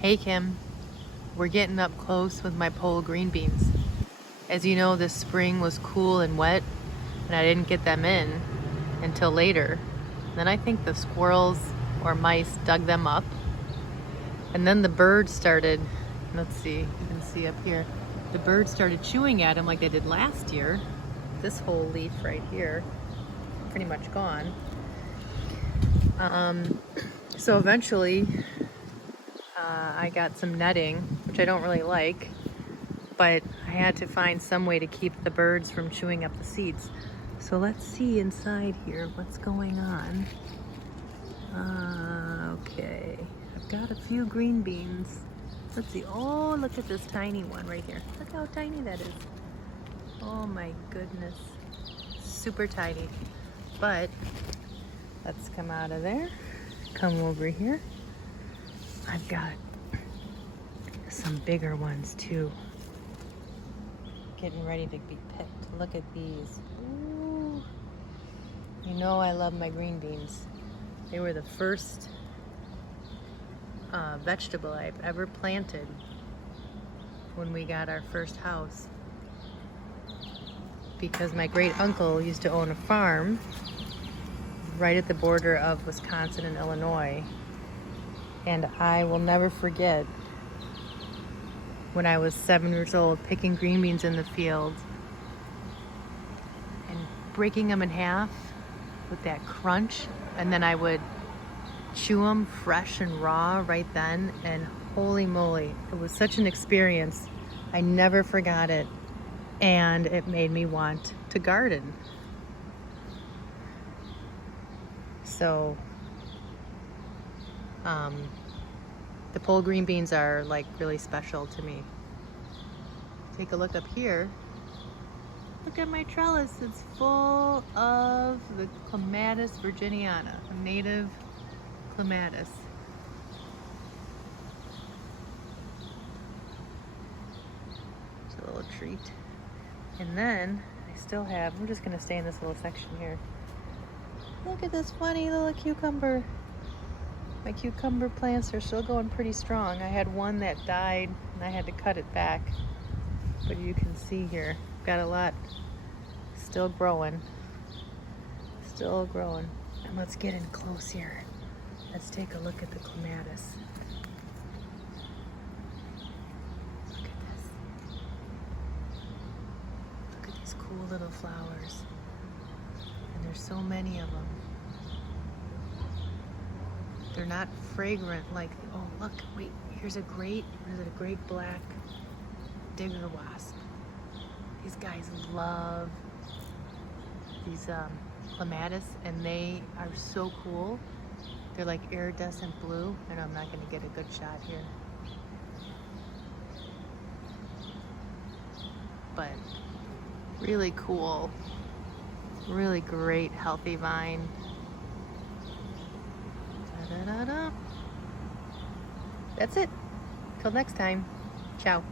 Hey Kim, we're getting up close with my pole green beans. As you know, this spring was cool and wet, and I didn't get them in until later. Then I think the squirrels or mice dug them up, and then the birds started, let's see, you can see up here, the birds started chewing at them like they did last year. This whole leaf right here, pretty much gone. So eventually, I got some netting, which I don't really like, but I had to find some way to keep the birds from chewing up the seeds. So let's see inside here what's going on. Okay, I've got a few green beans. Let's see. Oh, look at this tiny one right here. Look how tiny that is. Oh my goodness. Super tiny. But let's come out of there. Come over here. I've got some bigger ones too. Getting ready to be picked. Look at these. Ooh. You know I love my green beans. They were the first vegetable I've ever planted when we got our first house. Because my great uncle used to own a farm right at the border of Wisconsin and Illinois. And I will never forget when I was 7 years old picking green beans in the field and breaking them in half with that crunch, and then I would chew them fresh and raw right then, and holy moly, it was such an experience. I never forgot it, and it made me want to garden. So the pole green beans are like really special to me. Take a look up here. Look at my trellis. It's full of the Clematis virginiana, a native clematis. It's a little treat. And then I still have, I'm just gonna stay in this little section here. Look at this funny little cucumber. My cucumber plants are still going pretty strong. I had one that died and I had to cut it back. But you can see here, I've got a lot still growing. Still growing. And let's get in close here. Let's take a look at the clematis. Look at this. Look at these cool little flowers. And there's so many of them. They're not fragrant like, oh look, wait, here's a great black digger wasp. These guys love these clematis, and they are so cool. They're like iridescent blue. I know I'm not gonna get a good shot here. But really cool, really great, healthy vine. Da-da-da-da. That's it. Till next time. Ciao.